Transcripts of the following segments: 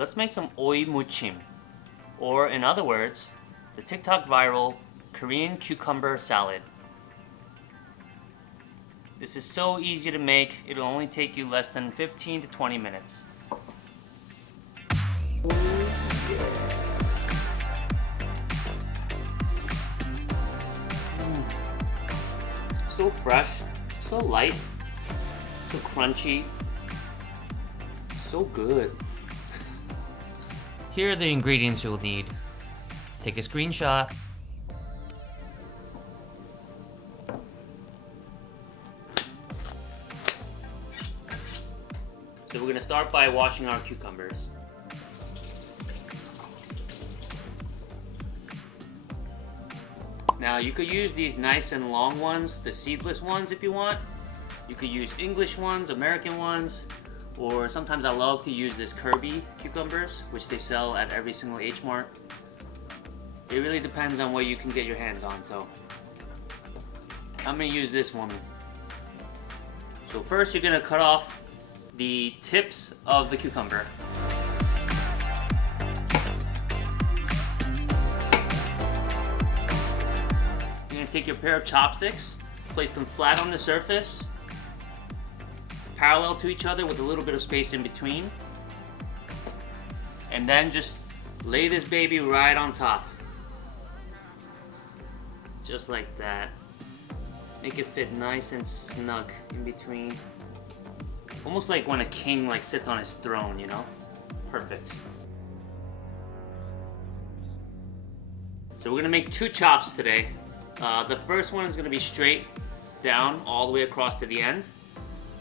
let's make some oi muchim, or in other words, the TikTok viral Korean cucumber salad. This is so easy to make, it'll only take you less than 15 to 20 minutes. So fresh, so light, so crunchy, so good. Here are the ingredients you'll need. Take a screenshot. So we're gonna start by washing our cucumbers. Now you could use these nice and long ones, the seedless ones if you want. You could use English ones, American ones, or sometimes I love to use this Kirby cucumbers, which they sell at every single H Mart. It really depends on what you can get your hands on, so I'm gonna use this one. So first you're gonna cut off the tips of the cucumber. You're gonna take your pair of chopsticks, place them flat on the surface, parallel to each other with a little bit of space in between, and then just lay this baby right on top. Just like that. Make it fit nice and snug in between. Almost like when a king sits on his throne, you know? Perfect. So we're gonna make 2 chops today. The first one is gonna be straight down all the way across to the end.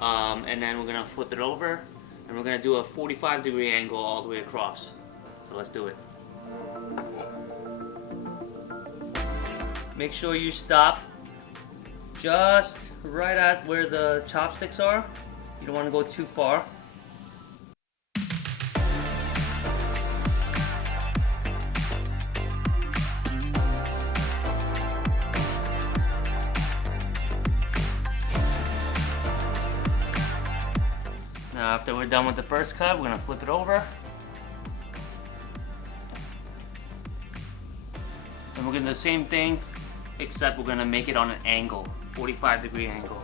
And then we're gonna flip it over and we're gonna do a 45-degree angle all the way across. So let's do it. Make sure you stop just right at where the chopsticks are. You don't want to go too far. Now after we're done with the first cut, we're going to flip it over. And we're going to do the same thing, except we're going to make it on an angle, 45-degree angle.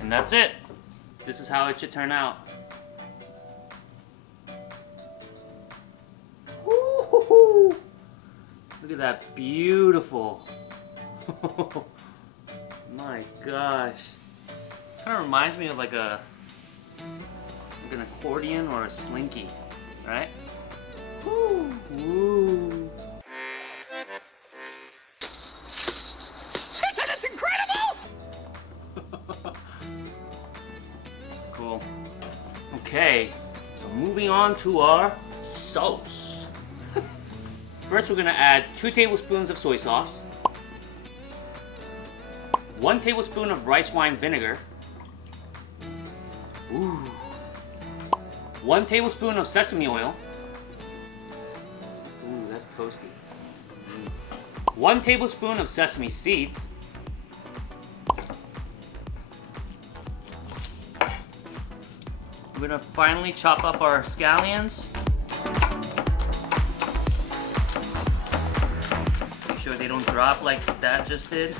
And that's it. This is how it should turn out. Woo-hoo-hoo. Look at that, beautiful. My gosh. Kind of reminds me of like an accordion or a slinky, right? Woo. Woo. That's incredible! Cool. Okay, so moving on to our sauce. First we're gonna add 2 tablespoons of soy sauce, 1 tablespoon of rice wine vinegar, ooh, 1 tablespoon of sesame oil, ooh, that's toasty, 1 tablespoon of sesame seeds, we're gonna finally chop up our scallions. Make sure they don't drop like that just did.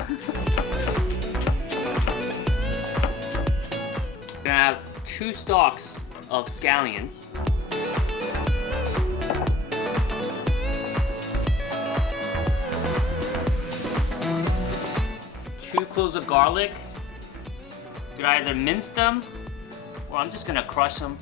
We're gonna have 2 stalks of scallions. 2 cloves of garlic. You could either mince them, or I'm just gonna crush them.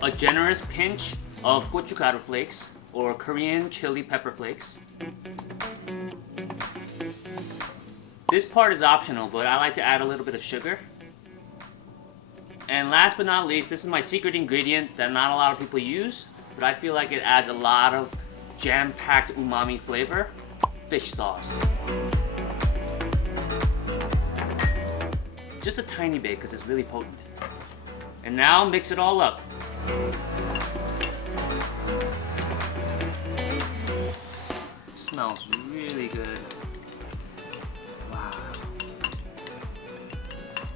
A generous pinch of gochugaru flakes, or Korean chili pepper flakes. This part is optional, but I like to add a little bit of sugar. And last but not least, this is my secret ingredient that not a lot of people use, but I feel like it adds a lot of jam-packed umami flavor: fish sauce. Just a tiny bit, because it's really potent. And now mix it all up. It smells really good. Wow.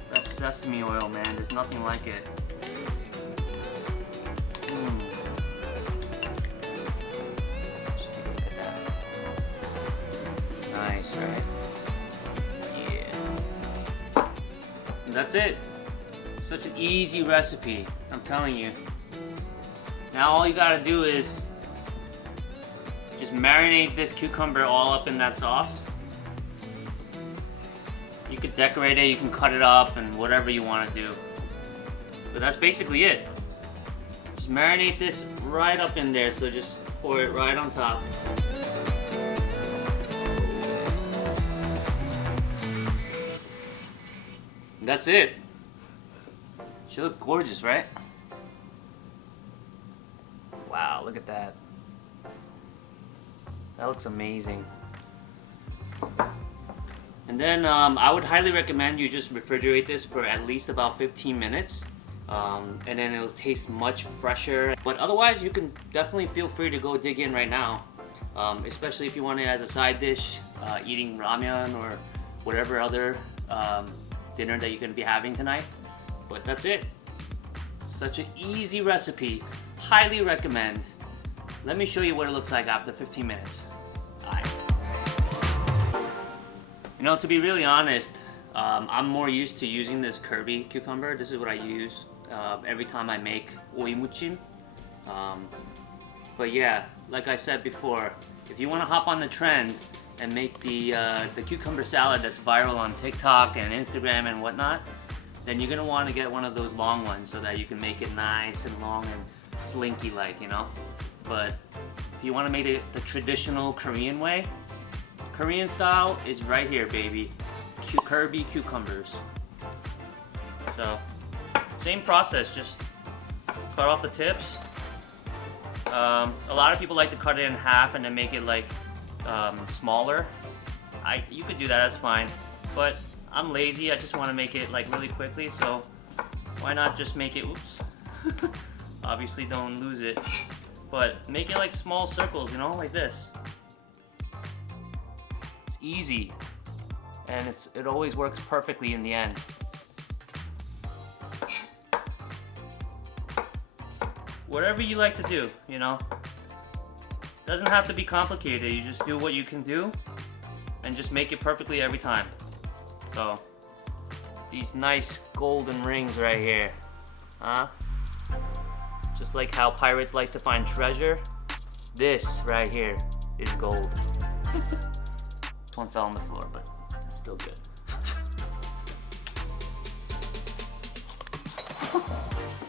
That's sesame oil, man. There's nothing like it. Just take a look at that. Nice, right? Yeah. And that's it. Such an easy recipe, I'm telling you. Now all you gotta do is just marinate this cucumber all up in that sauce. You could decorate it, you can cut it up and whatever you want to do. But that's basically it. Just marinate this right up in there, so just pour it right on top. And that's it. She looked gorgeous, right? Wow, look at that. That looks amazing. And then I would highly recommend you just refrigerate this for at least about 15 minutes. And then it'll taste much fresher. But otherwise, you can definitely feel free to go dig in right now. Especially if you want it as a side dish, eating ramen or whatever other dinner that you're gonna be having tonight. But that's it. Such an easy recipe. Highly recommend. Let me show you what it looks like after 15 minutes. Alright. You know, to be really honest, I'm more used to using this Kirby cucumber. This is what I use every time I make Muchim. But yeah, like I said before, if you want to hop on the trend and make the cucumber salad that's viral on TikTok and Instagram and whatnot, then you're gonna want to get one of those long ones so that you can make it nice and long and slinky like, you know. But if you want to make it the traditional Korean way, Korean style is right here, baby. Kirby cucumbers. So same process, just cut off the tips. A lot of people like to cut it in half and then make it like smaller. You could do that, that's fine. But I'm lazy, I just want to make it like really quickly, so why not just make it, oops. Obviously don't lose it. But make it like small circles, you know, like this. It's easy. And it always works perfectly in the end. Whatever you like to do, you know. Doesn't have to be complicated, you just do what you can do and just make it perfectly every time. So, these nice golden rings right here, huh? Just like how pirates like to find treasure, this right here is gold. This one fell on the floor, but it's still good.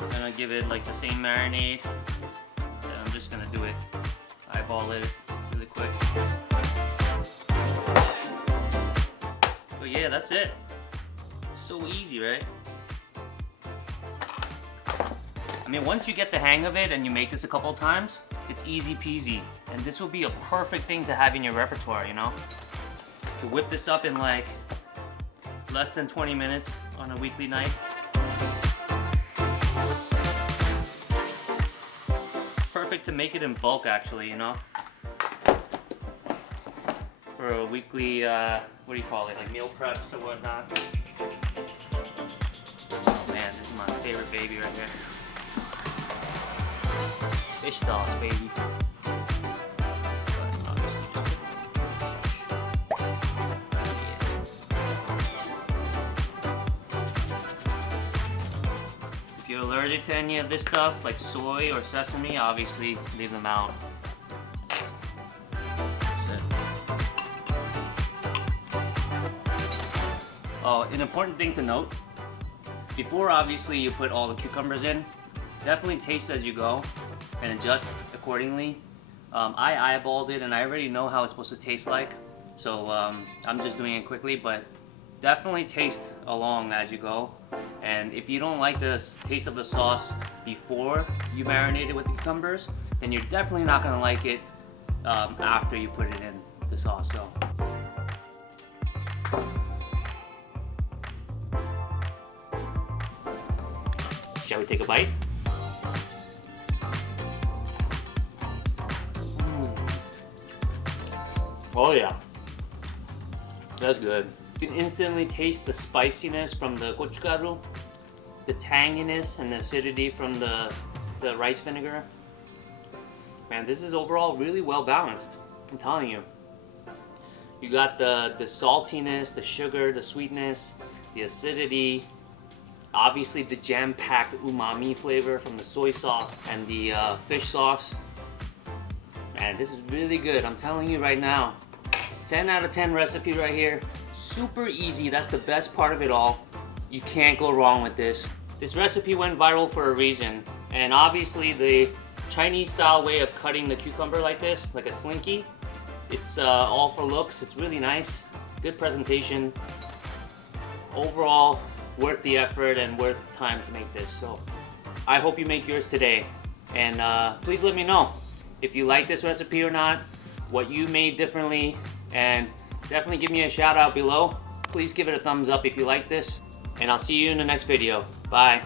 I'm gonna give it like the same marinade, and I'm just gonna do it, eyeball it really quick. But yeah, that's it. So easy, right? I mean, once you get the hang of it and you make this a couple of times, it's easy peasy. And this will be a perfect thing to have in your repertoire, you know? To whip this up in like less than 20 minutes on a weekly night. Perfect to make it in bulk, actually, you know? For a weekly, what do you call it, like meal preps or whatnot. Oh man, this is my favorite baby right here. Fish sauce, baby. If you're allergic to any of this stuff, like soy or sesame, obviously leave them out. Oh, an important thing to note, before obviously you put all the cucumbers in, definitely taste as you go and adjust accordingly. I eyeballed it and I already know how it's supposed to taste like, so I'm just doing it quickly, but definitely taste along as you go. And if you don't like the taste of the sauce before you marinate it with the cucumbers, then you're definitely not gonna like it after you put it in the sauce. So. Shall we take a bite? Oh yeah, that's good. You can instantly taste the spiciness from the gochugaru, the tanginess and the acidity from the rice vinegar. Man, this is overall really well balanced, I'm telling you. You got the saltiness, the sugar, the sweetness, the acidity, obviously the jam-packed umami flavor from the soy sauce and the fish sauce. Man, this is really good, I'm telling you right now. 10 out of 10 recipe right here. Super easy, that's the best part of it all. You can't go wrong with this. This recipe went viral for a reason, and obviously the Chinese style way of cutting the cucumber like this, like a slinky, it's all for looks. It's really nice, good presentation. Overall, worth the effort and worth time to make this. So I hope you make yours today, and please let me know if you like this recipe or not, what you made differently, and definitely give me a shout out below. Please give it a thumbs up if you like this, and I'll see you in the next video. Bye.